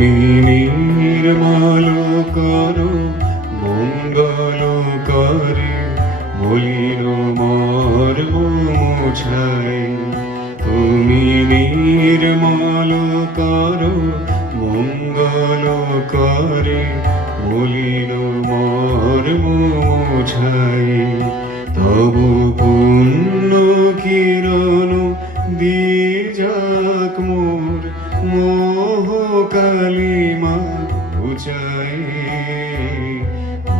তুমি নির্মল করো মঙ্গলকারী, মলিন মর্ম মুছাই। তুমি নির্মল করো মঙ্গলকারী, মলিন মর্ম মুছাই। তবু পুণ্য কিরণ দিয়ে যাক মোর মোহ কালিমা ঘুচাই।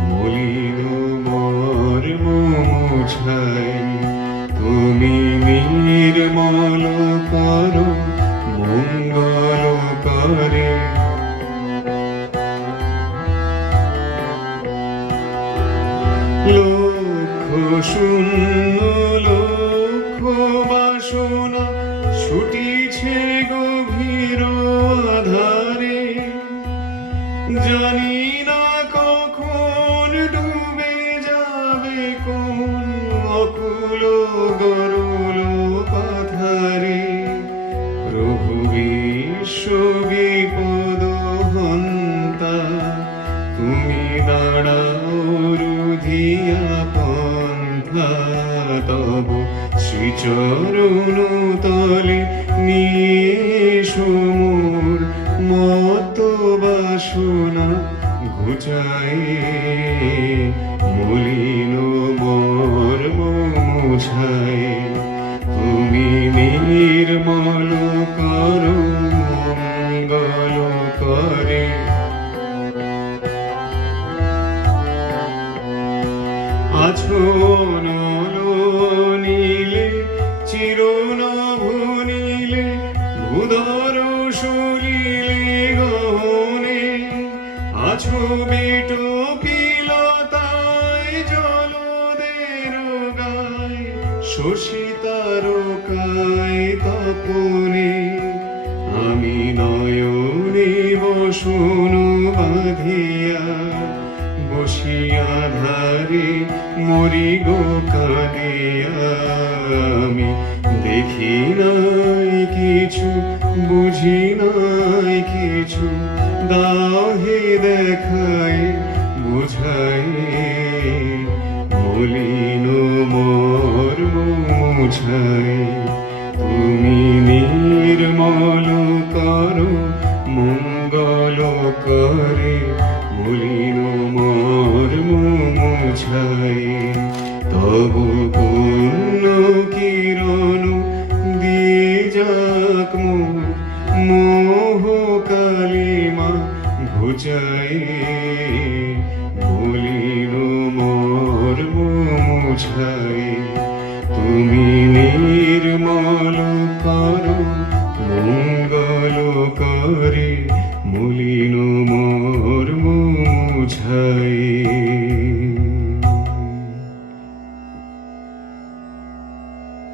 মলিন মর্ম মুছাই। তুমি নির্মল করো মঙ্গলকারী। লক্ষ শূন্য লক্ষ বাসনা ছুটিছে গভীর আধারে। জানি না কখন ডুবে যাবে কোন অকুল গরল পাথারে। প্রভু বিশ্ব বিপদ হন্তা, তুমি দাঁড়াও রুধিয়া পন্থা। তব শ্রীচরণ তলে নিয়ে মোর মত বাসনা ঘুচাই। মলিন মর্ম মুছাই। তুমি নির্মল করো মঙ্গলকারী। আছো নীলে চিরনভ নীলে, ভূধর সলিলে গহনে। আছো বিট পিলতায় জলদের গায়, শশী তারকায় তপনে। আমি নয়নে বসন বাঁধিয়া, বসিয়া ধারে মরি গো কাঁদিয়া। আমি দেখি নাই কিছু, বুঝি নাই কিছু, দাও হে দেখায় বুঝাই। মলিন মর্ম মুছাই। তুমি নির্মল করো মঙ্গলকারী, মলিন মর্ম মুছাই। তবু পুণ্য কিরণ দিয়ে যাক মোর মোহ কালিমা ঘুচাই। মলিন মর্ম মুছাই। তুমি নির্মল করো মঙ্গলকারী, মলিন মর্ম মুছাই।